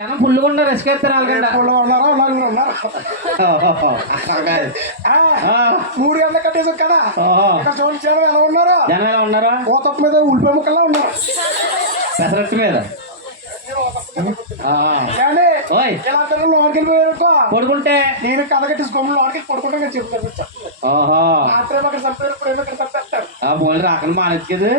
ఫుల్గా ఉన్నారు రెస్కెత్తారు మూడు గంటల కట్టేసారు కదా ఇక్కడ చూడండి జనం ఎలా ఉన్నారు. జనం ఎలా ఉన్నారు? కోతప్ప మీద ఉల్లిపాయ ముక్కల్లా ఉన్నారు. పెసరట్టు మీద లోనికి వెళ్ళిపోయారు పడుకుంటే నేను కథ కట్టేసి గొమ్మలు లోనికి పడుకుంటా చెప్తాను. రాత్రి అక్కడ చంపారు, ఇప్పుడు ఏమో ఇక్కడ చంపేస్తారు. బోళ్ళు రాకుండా మానేది కదా.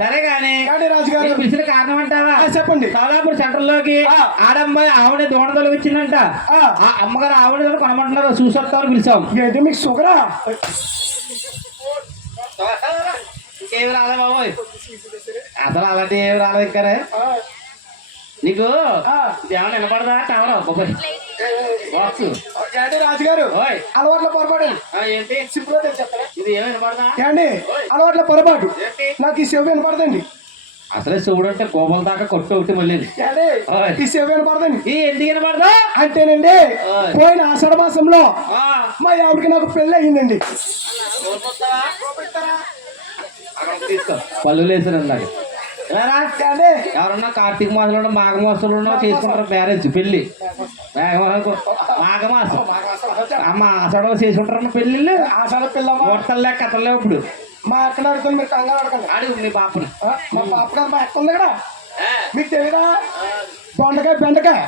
సరే కానీ రాజుగారు పిలిచిన కారణం అంటావా? చెప్పండి. సోలాపూర్ సెంటర్ లోకి ఆడమ్మాయి ఆవిడ దూడదలు వచ్చిందంట. ఆ అమ్మగారు ఆవిడ కొనమంటున్నారు, చూసొస్తామని పిలిచాం. ఏంటి మీకు షుగరా? ఇంకేమి రాలే బాబోయ్, అసలు అలాంటి ఏమి రాలేదు. ఇంకా నీకు ఏమన్నా వినపడదా? టవర్ బాబోయ్ బాక్స్. రాజుగారు అలవాట్ల పొరపాటు ఏంటి? సింపుల్ చెప్తారా? ఇది ఏమి వినపడదా? ఏండి అలవాట్ల పొరపాటు నాకు ఈ చెవి వినపడదండి. అసలే శివుడు అంటే కోపం దాకా కొట్టు ఒకటి మళ్ళీ ఈ చెవి వినపడదండి. ఎందుకు వినపడదా అంటేనండి పోయిన ఆషాఢ మాసంలో మా ఆవిడకి నాకు పెళ్లి అయ్యిందండి. తీసుకో పళ్ళు లేసారు నాకు. ఎవరన్నా కార్తీక మాసంలో మాఘ మాసంలో చేసుకుంటారు మ్యారేజ్ పెళ్లి. మాఘమాసం ఆషాఢ చేసుకుంటారు పెళ్లి. ఆషాఢ పిల్ల కొత్తలే కథలే. ఇప్పుడు మా అక్కడ అడుగుతుంది, మీరు కంగారు అడగండి. అడుగు మీ పాపని. మా పాప గారు మా అక్క ఉంది కదా, మీకు తెలియదా? దొండకాయ బెండకాయ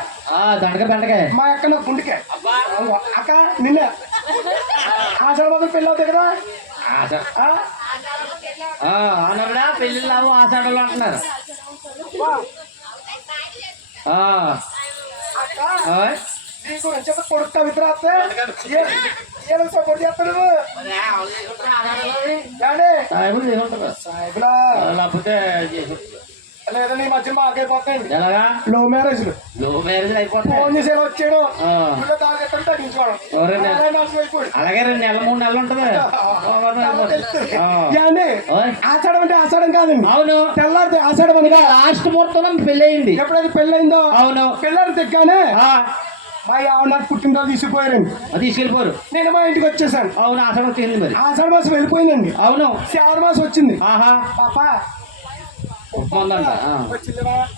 దొండకాయ బెండకాయ మా అక్క నా గుండెకాయ. అక్క నిన్నే ఆషాఢ మాసం పెళ్ళి అవుతాయి కదా. అవునరా పెళ్ళిళ్ళు అవు ఆషాఢంలో అంటున్నారు. కొడుకు కవిత రాస్తే సపోర్ట్ చేస్తాడు. లేకపోతే లేదండి ఈ మధ్య మాకైపోతాయండి. ఎలాగా? లో మ్యారేజ్ అయిపోతాయి. ఫోన్ చేసి వచ్చాడు తగ్గించుకోవడం. అలాగే 2 నెలలు 3 నెలలు ఉంటది. ఆషాఢం అంటే ఆషాఢం కాదండి. అవును, తెల్లారితే ఆషాఢం అని లాస్ట్ ముహూర్తం పెళ్లి అయింది. ఎప్పుడైతే పెళ్లి అయిందో అవును పిల్లలు తెగ్గానే మా ఆవిడ నాకు పుట్టినరోజు తీసుకుపోయారండి. తీసుకెళ్ళిపోరు. నేను మా ఇంటికి వచ్చేసాను. అవును, ఆషాఢం వచ్చింది. మరి ఆషాఢ మాసం వెళ్ళిపోయిందండి. అవును, శ్రావణ మాసం వచ్చింది. పాప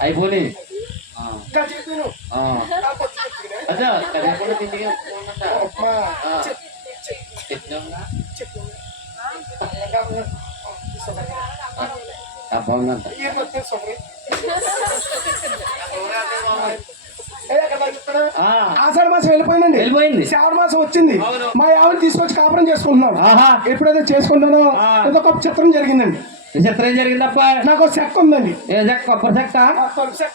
అయిపోయి బాగుందంట. ఆషాఢ మాసం వెళ్ళిపోయింది. శ్రావణ మాసం వచ్చింది. మా ఆవిడ తీసుకొచ్చి కాపురం చేసుకుంటున్నాను. ఎప్పుడైతే చేసుకుంటానో ఒక చిత్రం జరిగిందండి. చిత్రం ఏం జరిగిందప్ప? నాకు చెక్క ఉందండి. కొబ్బరి చెక్క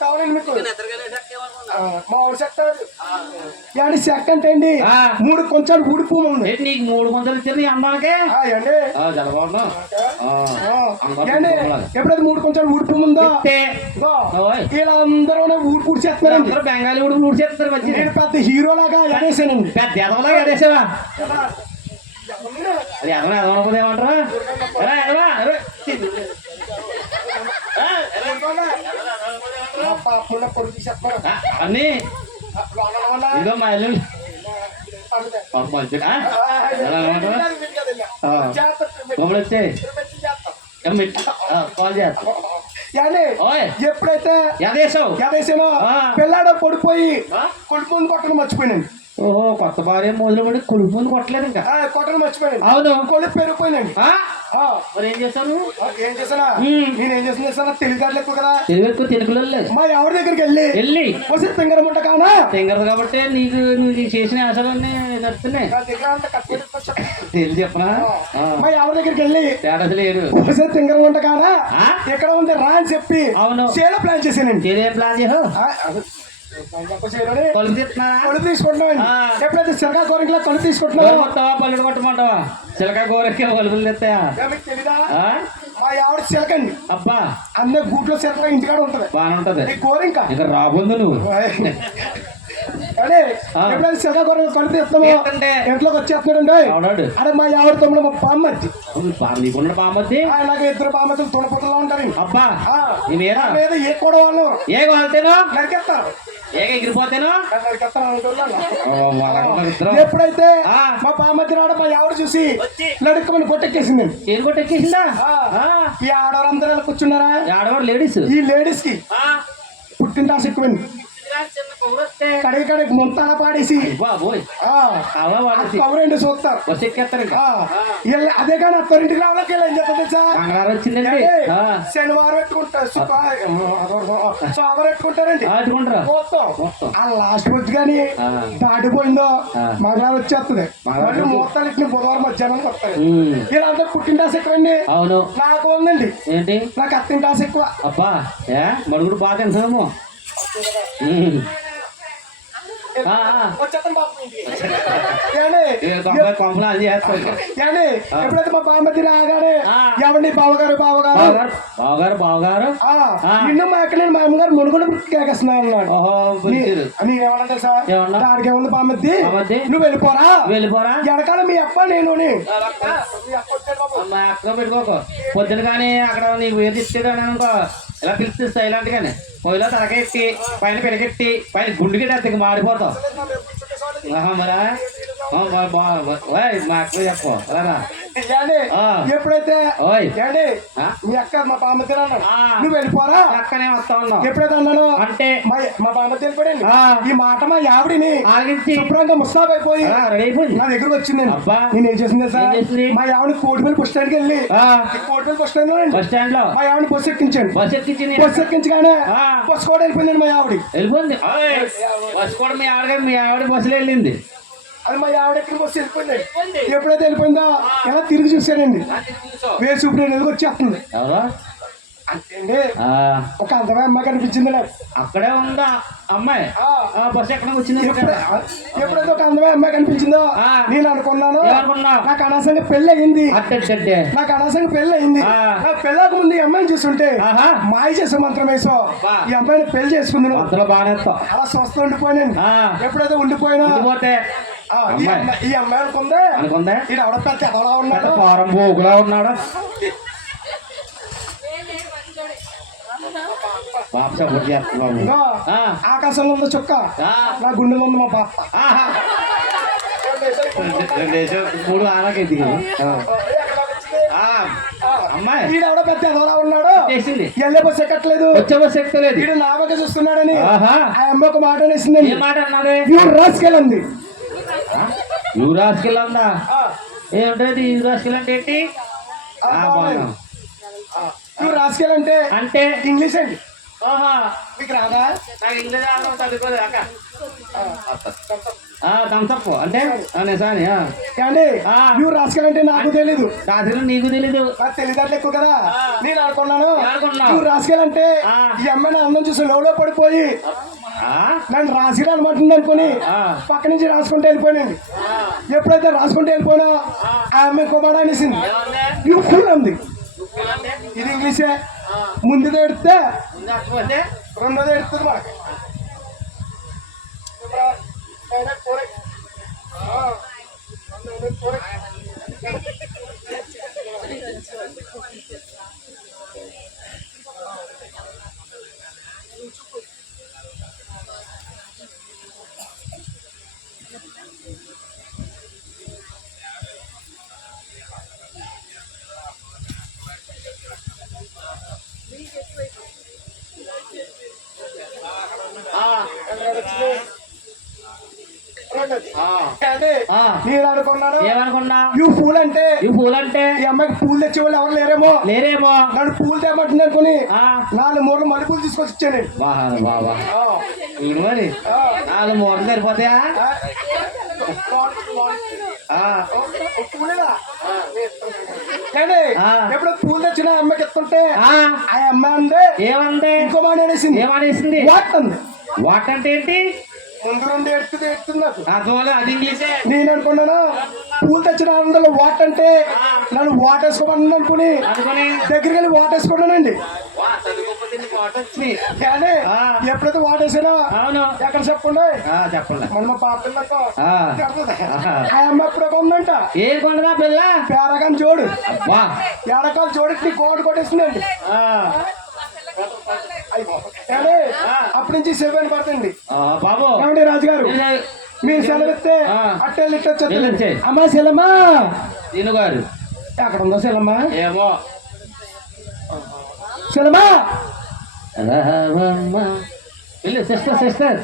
కావాలండి మీకు? మామిడి చెక్క. yani చెక్క అంటే అండి 3 కొంచెం ఊడిపో ఉంది. నీకు 3 కొంచెలు ఇచ్చారు నీ అమ్మాకే? ఎప్పుడైతే 3 కొంచెం ఊడిపో ఉందో వీళ్ళందరూ ఊడి పూడ్చేస్తున్నారు. బెంగాలీ ఊడి పూడ్చేస్తారు. నేను పెద్ద హీరో లాగా ఎడేసానండి. పెద్ద ఎదవలాగా ఎడేసావా? అది ఎదవనా ఎదవనకపోతే ఏమంటారా? అన్నీ ఇదో మా ఇల్లు వచ్చే కాల్ చేస్తా. ఎప్పుడైతే ఎదేసానో పిల్లాడ పడిపోయి కొడుకుని కొట్టడం మర్చిపోయినండి. ఓహో, కొత్త భార్య మొదలు పడి కొడుకు ముందు కొట్టలేదు. ఇంకా కొట్టడం మర్చిపోయాను. అవును, కొడుకు పెరిగిపోయిందండి. మరి ఏం చేశాను? ఏం చేసానా? నేనేం చేసాను తెలివిదారులు ఎక్కువ కదా. తెలివి తినకులే. మా ఎవరి దగ్గరికి వెళ్ళి వస్తే తింగరముంట కానా తింగరదు కాబట్టి నువ్వు చేసిన ఆశలన్నీ జరుగుతున్నాయి. తెలిసి చెప్పనా? మా ఎవరి దగ్గరికి వెళ్ళి తేడా లేదు. వస్తే తింగరముంట కానా ఎక్కడ ఉంది రా అని చెప్పి అవును చేలో ప్లాన్ చేశానండి. చేరే ప్లాన్ చేసావు? కళ్ళు తీసుకుంటున్నాం. ఎప్పుడైతే చిలకా గోరెంకలా కళ్ళు తీసుకుంటున్నావా? పళ్ళు కొట్టమంటావా? చిలకా గోరెంక పలుపులు తెస్తాయా? తెలీదా? మా ఆవిడ చిలకండి. అబ్బా, అందరు గూట్లో చిలక ఇంటికాడ ఉంటది. బాగానే ఉంటది. గోరెంక ఇక్కడ రాబోదు నువ్వు. అదే ఎప్పుడైతే చిలకా గోరెంక కళ్ళు తీస్తామో ఇంట్లోకి వచ్చేస్తున్నాడు. అదే మా ఆవిడ తమ్ముడు మా బామ్మర్ది. నీకున్న బామ్మర్ది? అలాగే 2 బామ్మర్దులు తుణపొత్తలా ఉంటారండి. అబ్బా, మీద ఏ కూడా వాళ్ళు ఏ వాళ్ళతేనో నరికేస్తారు. ఎగిరిపోతేనో ఎప్పుడైతే మా బామ్మర్ది రాడు మా ఆవిడ చూసి నడుక్కమని కొట్టెక్కేసింది. ఏం కొట్టెక్కేసిందా? ఈ ఆడవాళ్ళందరూ కూర్చున్నారా? ఆడవాళ్ళు లేడీస్. ఈ లేడీస్ కి పుట్టింటాసు ఎక్కువండి. కడిగి కడిగి ముంతాల పాడేసి బాబోయ్ ఆ, అలా వాడేసి కవరండి చూస్తారు. బస్ ఎక్కేస్తారు ఇంకా అదే కానీ అత్తరింటికి రావడానికి ఏం చెప్తుంది తెలుసా? బంగారం వచ్చిందండి శనివారం పెట్టుకుంటారు, సోమవారం పెట్టుకుంటారండి. ఆడుకుంటారా మొత్తం ఆ లాస్ట్ రోజు కానీ దాటిపోయిందో మంగళవారం వచ్చేస్తుంది. మళ్ళీ మొత్తాలు ఇచ్చిన బుధవారం మధ్యాహ్నం వస్తాయి. వీళ్ళంతా పుట్టింటాసు ఎక్కువండి. అవును నాకు ఉందండి. ఏంటి నాకు అత్తింటాసు ఎక్కువ. అబ్బా ఏ మడుగుడు బాగా తింటాము. వచ్చేస్తాను బాబు ఇంటికి. కొంపలు అది చేస్తాం. ఏమండి ఎప్పుడైతే మా బామ్మది రాగానే ఎవరిని బావగారు బావగారు బావగారు బావగారు నిన్ను మా అక్కడ మా అమ్మగారు మునుగుడు కేకేస్తున్నాను అన్నాడు. ఓహో నేనేమన్నా సార్ దానికి ఏముంది బామ్మద్ది నువ్వు వెళ్ళిపోరా వెళ్ళిపోరా వెనకాల మీ అప్ప నేను మా అక్క పెట్టుకోకు. పొద్దున కానీ అక్కడ నీకు ఏది ఇచ్చేదాని అనుకో ఇలా పిలిపిస్తా ఇలాంటిగానే పొయ్యిలో తలకెట్టి పైన పెరిగెట్టి పైన గుండు గిట్ట మాడిపోతావు. మరా మా అక్క చెప్పు అలాగా ఎప్పుడైతే మీ అక్క మా బామ్మద్ది అన్నాడు నువ్వు వెళ్ళిపోరా అక్కనే వస్తా ఉన్నావు. ఎప్పుడైతే అన్నాను అంటే మా బామ్మద్ది వెళ్ళిపోయాడు. ఈ మాట మా ఆవిడిని శుభ్రంగా ముస్తాబ్ అయిపోయి నా దగ్గరకు వచ్చిందండి. నేను ఏం చేసింది సార్ మా ఆవిడ కోటిపల్లి బస్ స్టాండ్కి వెళ్ళి కోటిపల్లి బస్ స్టాండ్ లో మా ఆవిడ బస్సు ఎక్కించాను. బస్సు ఎక్కించగానే బస్సు కూడా వెళ్ళిపోయిందండి. మా ఆవిడ వెళ్ళిపోయింది. బస్సు కూడా మీ ఆవిడ బస్సులో వెళ్ళింది. అది మా ఆవిడ ఎక్కడికి బస్సు వెళ్ళిపోయింది. ఎప్పుడైతే వెళ్ళిపోయిందో ఎలా తిరిగి చూశానండి. వేసి ఇప్పుడు ఎదుగు వచ్చేస్తుంది. ఎవరో అంతే ఒక అందమైన అమ్మాయి కనిపించింది నాకు. అక్కడే ఉందా అమ్మాయి బస్సు ఎక్కడ వచ్చింది. ఎప్పుడైతే ఒక అందమైన అమ్మాయి కనిపించిందో నేను అనుకున్నాను నాకు అనవసరంగా పెళ్లి అయింది. నాకు అనవసరంగా పెళ్లి అయింది. నాకు పెళ్ళక ముందు ఈ అమ్మాయిని చూస్తుంటే మాయ చేసే మంత్రం వేసో ఈ అమ్మాయిని పెళ్లి చేసుకుంది. అలా స్వస్థ ఉండిపోయాను. ఎప్పుడైతే ఉండిపోయినా ఈ అమ్మాయి అనుకుందే ఇది ఎవడ పెద్ద ఎదలా ఉన్నాడు వారం పోగులా ఉన్నాడు. ఆకాశంలో ఉంది చుక్క నా గుండెలో ఉంది మా పాప. 3 ఆనకైతే అమ్మాయి ఈడెవడో పెద్ద ఎదలా ఉన్నాడు. ఎల్లే బస్సు ఎక్కట్లేదు వచ్చే బస్సు ఎక్కలేదు. ఈడు నా పక్క చూస్తున్నాడని ఆ అమ్మ ఒక మాట అనేసిందండి. ఏ మాట అన్నది? రాసుకెళ్ళండి. యువరాజుకెళ్ళందా? ఏమిటది యువరాజుకెళ్ళ అంటే ఏంటి? రాసుకెళ్ళంటే అంటే ఇంగ్లీష్ అండి. మీకు రాదా? నాకు ఇంగ్లీష్ చదువుకోలేదు అక్క. థమ్సప్ అంటే నిజాని నువ్వు రాసుకెళ్ళంటే నాకు తెలీదు. రాత్రి నీకు తెలీదు. నాకు తెలియదు ఎక్కువ కదా. నేను అనుకున్నాను నువ్వు రాసుకెళ్ళంటే ఈ అమ్మాయిని అందం చూసి లోలో పడిపోయి నన్ను రాసిరా అనమాటుంది అనుకుని పక్క నుంచి రాసుకుంటూ వెళ్ళిపోయానండి. ఎప్పుడైతే రాసుకుంటూ వెళ్ళిపోయినా ఆ అమ్మాయి కుమార్ అనేసింది. యూ ఫుల్ అంది. ఇది ఇంగ్లీషే. ముందుది ఎడితే రెండోది ఎడుతుంది మనకి. నేను అనుకున్నాను ఏమనుకున్నా యూ పూల్ అంటే ఈ అమ్మాయికి పూలు తెచ్చేవాళ్ళు ఎవరు లేరేమో నన్ను పూలు తేమంటుంది అనుకుని 4 మూరలు మల్లెపూలు తీసుకొచ్చి ఇచ్చాను. మరి 4 మూరలు సరిపోతాయా? ఎప్పుడు పూలు తెచ్చిన అమ్మాయికి ఎత్తుంటే ఆ అమ్మాయి అందే ఏమంది? ఇంకో మాట అనేసింది. ఏమనేసింది? వాట్ అంది. వాట్ అంటే ఏంటి? ముందు నుండి ఎడుతుంది నాకు. అది ఇంగ్లీషే. నేను అనుకున్నాను పూలు తెచ్చిన ఆనందంలో వాట్ అంటే నన్ను వాట్ వేసుకోమని అనుకుని దగ్గరికి వెళ్ళి వాట్ వేసుకున్నానండి. కానీ ఎప్పుడైతే వాట్ వేసానో ఎక్కడ చెప్పండి మన మా పాప పిల్లలకు ఆ అమ్మ ఎప్పుడు కొందంట. ఏం కొండదా పిల్ల? పేరగాని జోడు ఏడకాలు జోడి కోడి కొట్టేసిందండి. అప్పటి నుంచి 7 పడుతుంది బాబు. ఏమండి రాజుగారు మీరు సెలవిస్తే అట్టెళ్ళి ఇట్టొచ్చే. అమ్మా సెలమ్మా దీని గారు ఎక్కడ ఉందో సెలమ్మా? ఏమో సెలమా వెళ్ళు సిస్టర్ సిస్టర్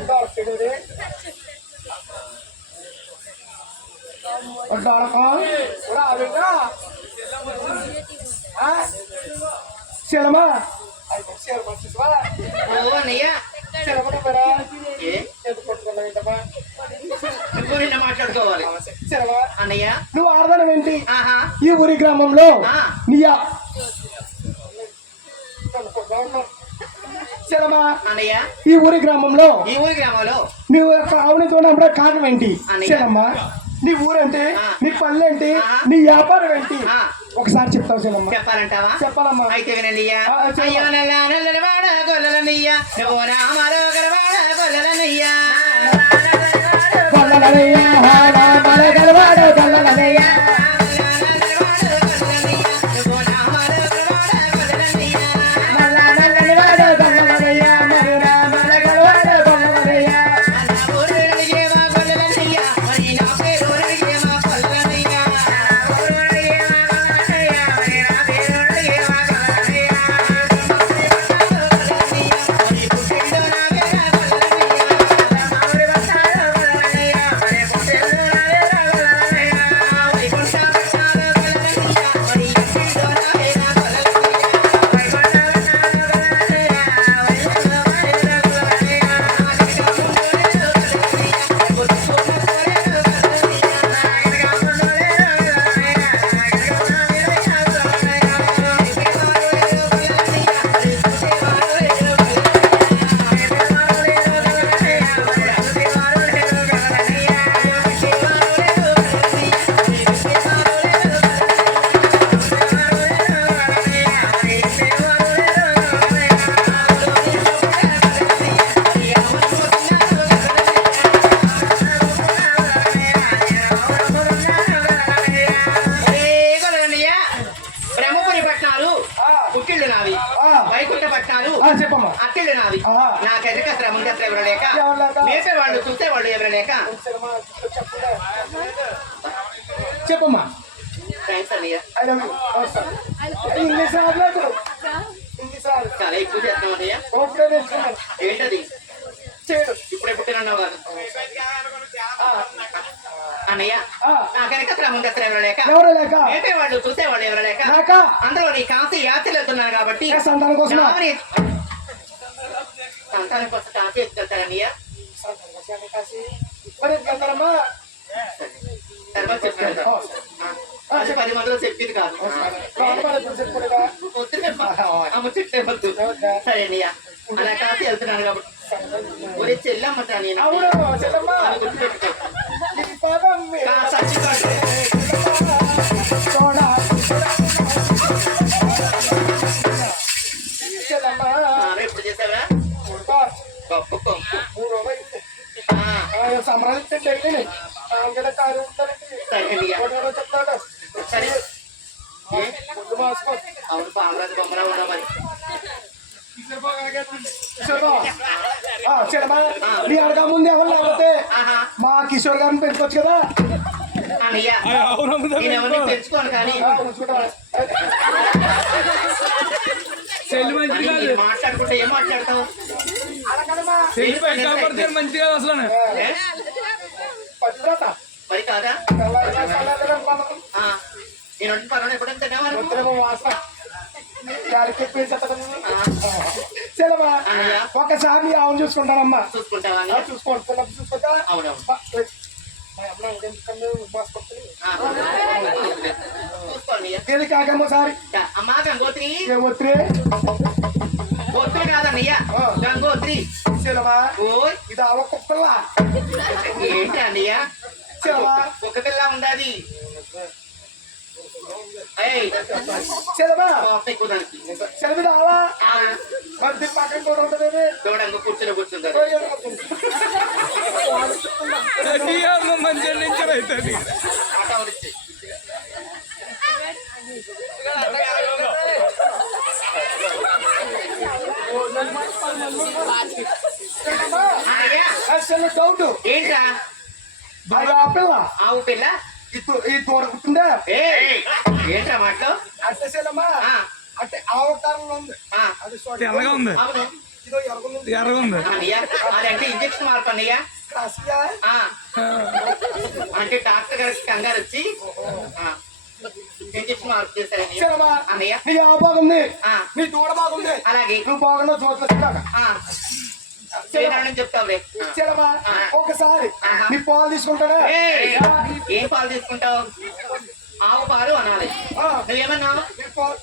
శలమా ఓ అన్నయ్య ఏ? ఇంకో నిన్న మాట్లాడుకోవాలి అన్నయ్య నువ్వు ఆడదానం ఏంటి ఆహా ఈ ఊరి గ్రామంలో ఆ. నీయా శలమా అన్నయ్య ఈ ఊరి గ్రామంలో ఈ ఊరి గ్రామంలో నువ్వు యొక్క ఆవుని తోడ కారణం ఏంటి అన్నయ్య. శలమ్మా నీ ఊరేంటి ఆ. నీ పల్లె ఏంటి ఆ. నీ వ్యాపారం ఏంటి ఆ. ఒకసారి చెప్తావు శలమ్మా చెప్పాలంటావా చెప్పాలమ్మా అయితే వినండియ్యా ఆ, చెప్పు. అయ్యో నెల నెలవాడ గొల్లలనియ్యా నువ్వు రామారో గలవాడ గొల్లలనియ్యా గొల్లలనయ్యా, రామల గలవాడ గొల్లలనయ్యా. మల్ల నల్లని వాడ గొల్లలనయ్యా, మరి రామల గలవాడ గొల్లలనయ్యా. బ్రహ్మపురి పట్నాలు ఆ. పుట్టిళ్ళు నావి ఆ. వైకుంఠ పట్నాలు ఆ, చెప్పమ్మా అట్టిళ్ళు నావి ఆహా. నాకెదక శ్రమంకత్ర ఎవరు లేక ఎవరు లేక? మేసే వాళ్ళు చూసే వాళ్ళు ఎవరు లేక శలమ్మా, చెప్పమ్మా థ్యాంక్స్ అన్నయ్య ఇంగ్లీష్ రావట్లేదు ఇంగ్లీష్ రాదు చాలా ఎక్కువ చేస్తాం అన్నయ్య ఓకే నేర్చుకున్నాను ఏంటది చేయడు ఇప్పుడే పుట్టినన్నావు కాదు అన్నయ్య ఆ. నాకెనక శ్రమంకత్ర ఎవరు లేక ఎవరు లేక మేపే వాళ్ళు చూసే వాళ్ళు ఎవరు లేక లేక అందులో నీ కాశీ యాత్రలు వెళ్తున్నాను కాబట్టి ఏ సంతానం కోసమా? నావని- సంతానం కోసం కాశీ ఎత్తుకెళ్తారన్నయ్య మరి ఎందుకంటారమ్మా తర్వాత చెప్తాను అది 10 మందిలో చెప్పింది కాదు ముచ్చట్లే వద్దు సరే అన్నయ్య అలా కాశీ వెళ్తున్నాను కాబట్టి ఒరే చెల్లమ్మట నేను అవును చెల్లమ్మా అది గుర్తుపెట్టుకో నీ పాదం మీద సచ్చిపోండి తోడ. చెల్లమ్మా ఎప్పుడు చేసావా ఉడుకో. గొప్ప గొప్ప మూడో వైపు. సంబరాలు వెళ్ళి కదా కార్యం ఉంటారండి సరే అన్నయ్య చెప్తాడు సరే ఏ? ముందు మాసుకో అవును పామరాజు బొమ్మరా ఉన్నా మరి చెల్లమ్మా నీ అడగా ముందు ఎవరు లేకపోతే ఆహా మా కిషోర్ గారిని పెట్టుకోవచ్చు కదా అన్నయ్య నేను ఎవరిని తెలుసుకోను కానీ అని మీరు మాట్లాడుకుంటే ఏం మాట్లాడతావు మంచిగా అసలు ఏ? మరి కాదా ఆ, నేను వంటి పర్వాలేదు ఎప్పుడంత చెల్లమ్మా అన్నయ్య ఒకసారి నీ ఆవును చూసుకుంటానమ్మా చూసుకుంటావా అన్నయ్య? చూసుకోండి చూసుకుంటా అవునవును చూసుకో అన్నయ్య ఏది కాకమ్మ సారి అమ్మా గంగోత్రి ఏమొత్రి గోత్రి కాదన్నయ్య గంగోత్రి చెల్లమ్మా ఓయ్ ఇది ఆవ కుక్కల ఏంటి అన్నయ్య చెల్లమ్మా ఒక పిల్ల ఉండాది ఏయ్ చెల్లమ్మా కోపం ఎక్కువ దానికి చెల్లమ్మ ఇది ఆవా ఆ, మరి దీని పక్కన కూడా ఉంటుంది చూడండి కూర్చుని కూర్చుంటారు మంచిగా నుంచి అవుతుంది ఆట వదిలిచ్చి. అన్నయ్య అసలు డౌట్ ఏంట్రా అది ఆ పిల్ల ఆవు పిల్ల ఈ తోడ కుట్టిందా ఏయ్ ఏంట్రా మాటలు అంటే చెల్లమ్మా ఆ, అంటే అవతారంలో ఉంది ఆ, అది చూడండి. తెల్లగా ఉంది అవును ఇదో ఎరగుంది ఎర్రగుంది. అన్నయ్య అదంటే ఇంజక్షన్ మార్పు అన్నయ్య. రాసిగా ఆ, అంటే డాక్టర్ గారికి కంగారు వచ్చి ఇంజక్షన్ మార్పు చేశారని శరమా అన్నయ్య. నీ ఆ బాగుంది ఆ, నీ దూడ బాగుంది అలాగే నువ్వు బాగున్నావు చూడలేక శ్రీనారాయణ చెప్తావులే. శరమా ఒకసారి ఆహా. నీ పాలు తీసుకుంటాడా ఏయ్, ఏం పాలు తీసుకుంటావు? ఆవు పాలు అనాలి. ఆ, నువ్వేమన్నావు? నీ పాలు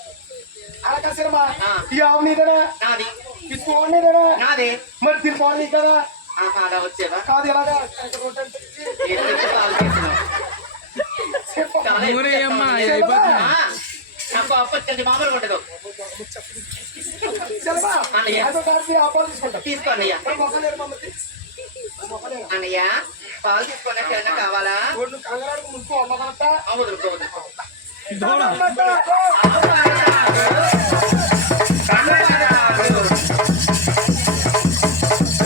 అలాగా శరమా ఆ. ఈ ఆవు నీదనా నాది. ఈ తోడు నీదనా నాదే. మరి దీని పాలు నీకు కదా ఆహా, అలా వచ్చేవా? కాదు ఎలాగా ఏం చెప్పి పాలు తీసుకున్నావు? చాలా ఎక్కువ ఊరే అమ్మ, చేస్తావు. అయిపోతుంది. ఆ, నాకు అప్పు వచ్చింది మామూలుగా ఉండదు. శరమా అన్నయ్య. అదో కాదు ఆ పాలు తీసుకుంటా తీసుకో అన్నయ్య. మొక్కలేరు మమ్మల్ని మొక్కలేరు అన్నయ్య పాలు తీసుకోవడానికి ఏమైనా కావాలా? నువ్వు కంగారానికి ముందు అమ్మగలతా వదులుకోవద్దు. దూడ.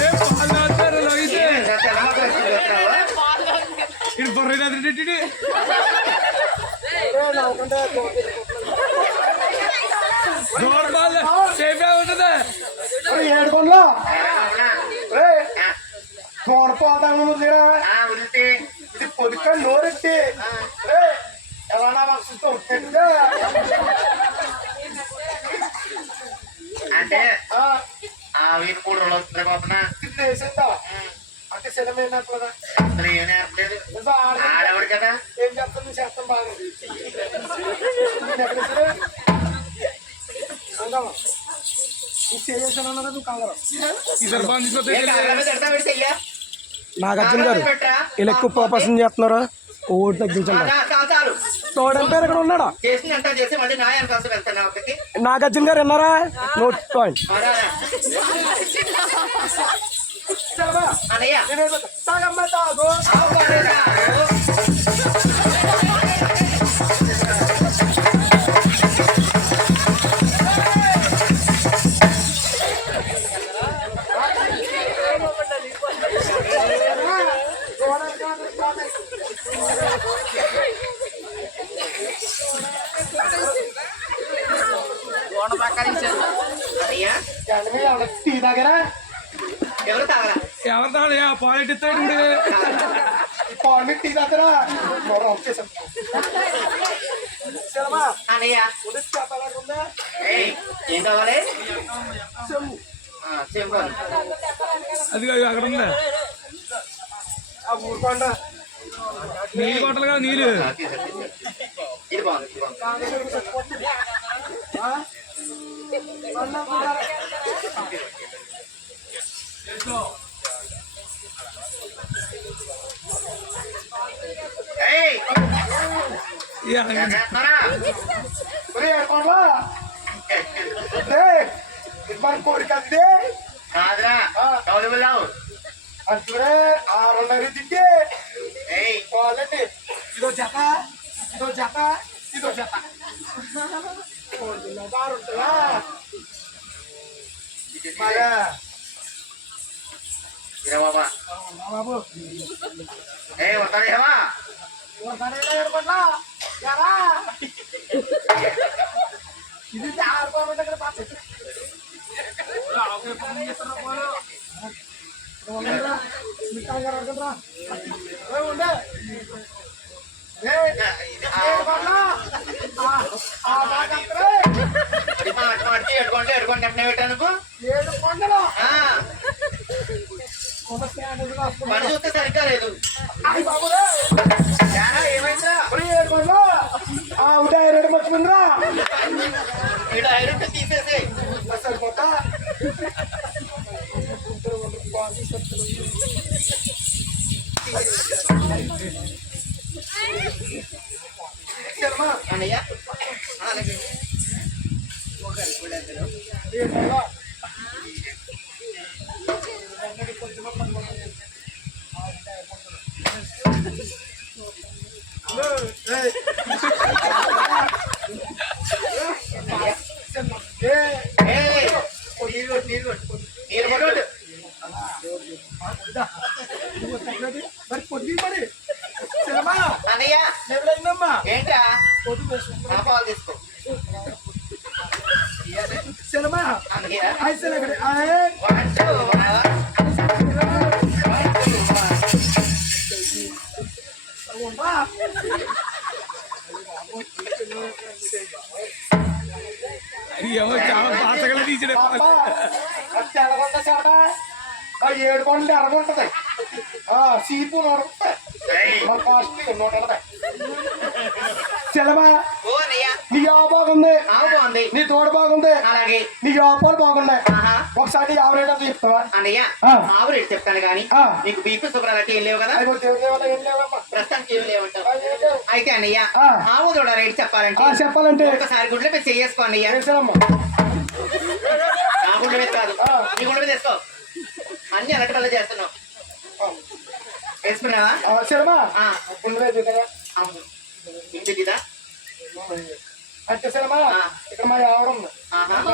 ఏ పాలు తాగుతారు లోగితే. ఇటు బొర్ర కదిలిటి. దూడ పాలు సేఫ్ ఉంటుందా? ఏడుకోండిలో తోడపోతాను వదిలితే ఇది పొద్దుక నోరెత్తి ఎలా వస్తుందో అంటే ఆ వీధి 3 రోజులు వస్తుంది పాపన. వేసేద్దా అంటే సినిమా అసలు ఏం నేర్పలేదు. ఆడవాడు కదా. ఏం చేస్తాను చేస్తాం బాగా చేసాను నువ్వు కంగారు ఇద్దరు బంధు ఏ కాళ్ళ మీద పెడతా పెడితే అయ్యా. నాగార్జున గారు పెట్టరా? వీళ్ళు ఎక్కువ పోపసం చేస్తున్నారు ఓటు తగ్గించండి చాలు చాలు. తోడంపేరు ఇక్కడ ఉన్నాడా చేసి అంతా చేసి మళ్ళీ నాయాన్ని కాస్త వెళ్తాను ఒకటి. నాగార్జున గారు విన్నారా నోట్ పాయింట్ అన్నయ్య తాగు ఆవు పాలేరా? అన్నయ్య టీ తాగరా ఎవరు తాగరా? ఎవరు తాడు పాలు ఇస్తాడు ఈ పాండి టీ తాగరా వచ్చేసాం అన్నయ్య ఏయ్, ఏం కావాలి? చెప్పు. అది అక్కడ ఉందా ఆ ఊరుకోండా నీళ్ళు కొట్టాలి కదా నీళ్ళు. ఇది బాగుంది, ఇది బాగుంది. ఏయ్, ఏం చేస్తున్నారా? మన కోరిక అంతే కాదురా, కౌలు వెళ్ళావు. అంటుడే 6:30 తింటే ఏయ్, వాళ్ళండి ఇదో జత ఇదో జత ఇదో జత ఉంటుందా బాగా ఇరా బాబా. బాబు ఏయ్, వస్తాను ఏమా? ఇది ఆడుకోవడం దగ్గర పాత ఎడుకోండి ఎట్లా పెట్టాను? 7 కొండలు పని చూస్తే సరిగ్గా లేదు. ఏమైందా? 7 కొండలు ఉంటాయి 2 మర్చిపోయిందిరా ఇక్కడ ఐరన్ తీసేసి సరిపోతా అన్నయ్య. అలాగే మరి పొద్దు మరి సినిమా అన్నయ్య ఎవరైందమ్మా ఏంటా? పొద్దు వేసుకుంటా నా పాలు తీసుకో. సినిమా అన్నయ్య ఐసలు ఎక్కడ ఆయ్. అది ఏమో చాలా పాతగా తీసాడు అబ్బా, అది తెల్లగొండ చాట ఆ 7 కొండలు ఎర్రగుంటది సీపు 100 మన కాస్ట్ 180. సెలవా ఓ అన్నయ్య నీ యావ బాగుంది, ఆవు బాగుంది నీ తోడు బాగుంది, అలాగే నీ యాపాలు బాగున్నాయి. ఆహా ఒకసారి యావ రేట్ అంతా చెప్తావా? అన్నయ్య ఆ. ఆవు రేటు చెప్తాను కానీ ఆ. నీకు బీపీ షుగర్ అలాంటి ఏం లేవు కదా అయిపోతే ఏం లేవమ్మా. ప్రస్తుతానికి ఏం లేవంటావు ఏం లేవు. అయితే అన్నయ్య ఆ. ఆవు దూడ రేటు చెప్పాలంటే చెప్పాలంటే ఒకసారి గుడ్ల మీద చేసుకో అన్నయ్య చేసానమ్మా. నా గుండె మీద కాదు ఆ. నీ గుండె మీద వేసుకో అన్ని అలాంటి వల్ల చేస్తున్నావు వేసుకున్నావా సెలవా ఆ. ఉండలేదు కదా అవును ఇంటిదిదా అంటే సెలవా ఆ. ఇక్కడ మా యావడం ఉంది. ఆహా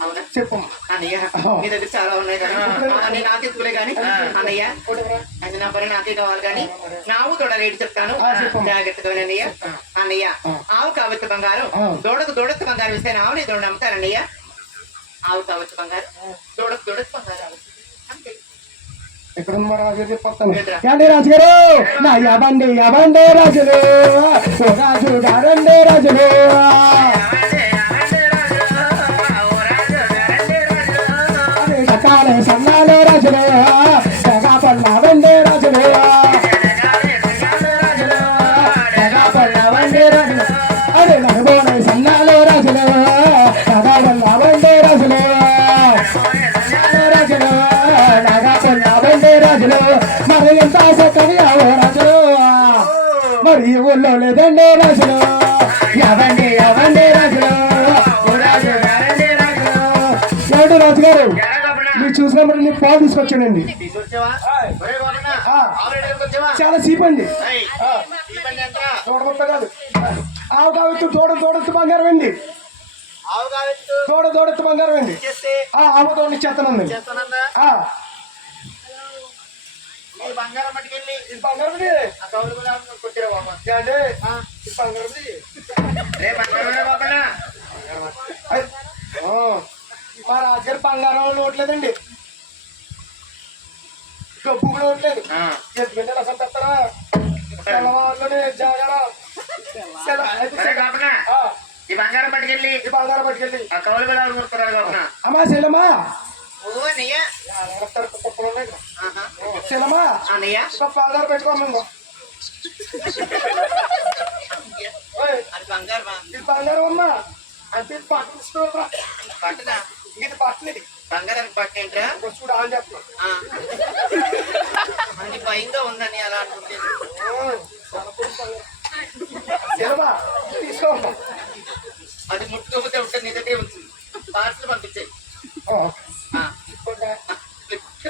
అవునా చెప్పమ్మా. అన్నయ్య నీ దగ్గర చాలా ఉన్నాయి కదా అన్నీ నాకు ఎత్తుకులే కానీ అన్నయ్య అది నా పని నాకే కావాలి కానీ నావు తోడ రేటు చెప్తాను జాగ్రత్తగా అన్నయ్య అన్నయ్య ఆవు కావచ్చు బంగారం దూడకు బంగారం ఇస్తే ఆవుని దూడ నమ్ముతారన్నయ్య ఆవు కావచ్చు బంగారం దూడకు బంగారం అంతే ఇక్కడ మా రాజు చెప్పాను. ఏంటి రాజుగారు నా యాబండి రాజులు ఓ రాజు గారండి రాజులు రకాల సన్నాలు రాజులు తెగా పన్నావండి రాజులు పన్నావండి రాజులు అదే నడుబోనే సన్నాలు రాజులు తెగా పన్నావండి రాజులు రాజులు నగా పన్నావండి రాజులు మరి ఎంత చక్కని ఆవో రాజులు మరి ఊళ్ళో లేదండి రాజులు యావండి రాజులు ఓ రాజు గారండి రాజులు. ఏమిటి రాజు గారు మీరు చూసినప్పుడు నేను పాలు తీసుకొచ్చానండి. తీసుకొచ్చావా ఒరే బాబన్నా ఆ. ఆవు రేటు తీసుకొచ్చావా చాలా చీప్ అండి. ఏయ్, ఈ బండి ఎంత చూడగొట్ట కాదు ఆవు కావచ్చు తోడెత్తు బంగారం అండి. ఆవు కావచ్చు తోడెత్తు బంగారం అండి. చేస్తే ఆవు తోడు చేస్తానండి. చేస్తానన్నా ఈ బంగారం పట్టుకెళ్ళి ఇది బంగారం ఆ కౌలు కూడా కొట్టిరా బాబా అంటే ఇది బంగారం రే బంగారం బాబన్నా మా రాజుగారు బంగారం నోట్లేదండి, డబ్బు కూడా నోట్లేదు. ఎందుకంటే అసలు పెడతారా తెల్లవారులోనే జాగారం. సరే బాబన్నా ఈ బంగారం పట్టుకెళ్ళి ఈ బంగారం పట్టుకెళ్ళి ఆ కౌలు కూడా కొడుతున్నారు బాబన్నా అమ్మా సెలమా ఓ అన్నయ్య కుప్పలు ఉన్నాయి ఇక్కడ. ఆహా. సెలమా అన్నయ్య ఇంకా బంగారం పెట్టుకోమ్మ ఇంకో. ఓయ్, అది బంగారమా ఇది బంగారం అమ్మా అంటే ఇది పట్టు తీసుకోరా. పట్టదా ఇది పట్టలేదు ఇది. బంగారానికి పట్టేంట్రా ఇంకో చూడు అని చెప్తున్నా. అన్ని భయంగా ఉందని అలా అనుకుంటే సెలమా తీసుకోమ్మా. అది ముట్టుకోకపోతే ఉంటుంది నీ దగ్గరే ఉంటుంది పార్సల్ పంపించే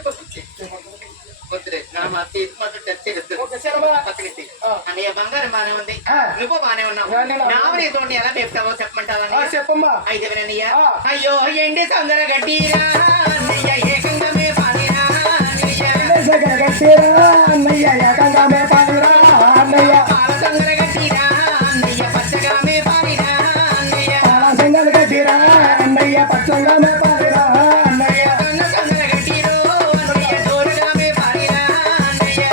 పంపించే వద్దులే నా మా తీసి మాత్రం టచ్ చేయొద్దు ఓకే సెలమా. పక్కనెత్తి అన్నయ్య బంగారం బానే ఉంది ఆ. నువ్వు బానే ఉన్నావు నావని తోటి ఎలా మేపుతావో చెప్పమంటావా చెప్పమ్మా. అయితే వినయ్య ఆ. అయ్యో ఎండి సందర గడ్డీరా అన్నయ్య ఏకంగా మే పానిరా అన్నయ్య గట్టిరా అన్నయ్య ఏకంగా మే పానిరా అన్నయ్య పాల సందర గడ్డీరా అన్నయ్య పచ్చగా మే పానిరా అన్నయ్య పాల సంగలు గట్టిరా అన్నయ్య పచ్చంగా మే పానిరా అన్నయ్య కన్న సందర గడ్డీరో అన్నయ్య జోరుగా మే పానిరా అన్నయ్య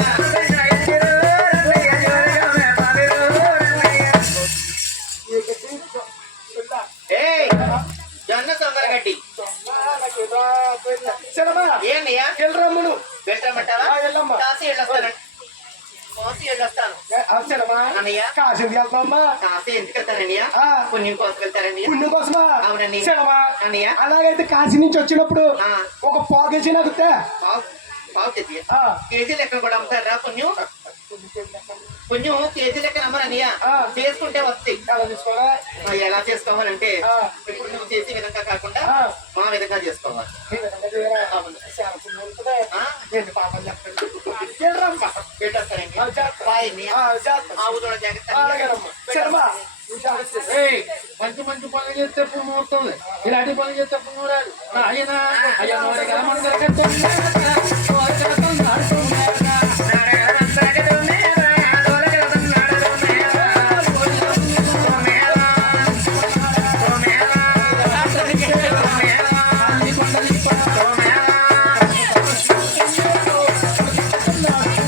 ఏయ్ జొన్న సందర గడ్డి సెలమా ఏంటయ్యా వెళ్ళరమ్ముడు వెళ్ళమంటావా వెళ్ళమ్మా. కాశీ వెళ్ళొస్తాను కాశీ వెళ్ళొస్తాను సెలమా అన్నయ్య కాశీకి వెళ్తామమ్మా. కాశీ ఎందుకు వెళ్తారన్నయ్య ఆ. పుణ్యం కోసం వెళ్తారన్నయ్య పుణ్యం కోసమా అవునండి. సెలమా. అన్నయ్య అలాగైతే కాశీ నుంచి వచ్చినప్పుడు ఆ. ఒక పోగేసి నాకు పావు పావు కేజీ ఆ. కేజీ లెక్కన కూడా అమ్ముతారా పుణ్యం పుణ్యం కేజీ లెక్కన అమ్మరన్నయ్య ఆ. చేసుకుంటే వస్తాయి ఎలా తీసుకోవాలా? ఎలా చేసుకోవాలంటే ఆ. ఇప్పుడు నువ్వు చేసే విధంగా కాకుండా ఆ. మా విధంగా చేసుకోవాలి ఈ విధంగా చేయరా? అవును. చాలా పుణ్యం ఉంటుంది. ఆ? ఏంటి పాపం చెప్పండి. వెళ్ళరమ్మా. పెట్టేస్తారండి ఆ, చేస్తా. బాయ్ అన్నయ్య. ఆ, చేస్తా. ఆవు కూడా జాగ్రత్త అలాగేనమ్మా. సెలమా నువ్వు జాగ్రత్త చేయి. ఏయ్, మంచి మంచి పనులు చేస్తే పుణ్యం వస్తుంది. ఇలాంటి పనులు చేస్తే పుణ్యం రాదు. ఆయన అయ్యా మనకి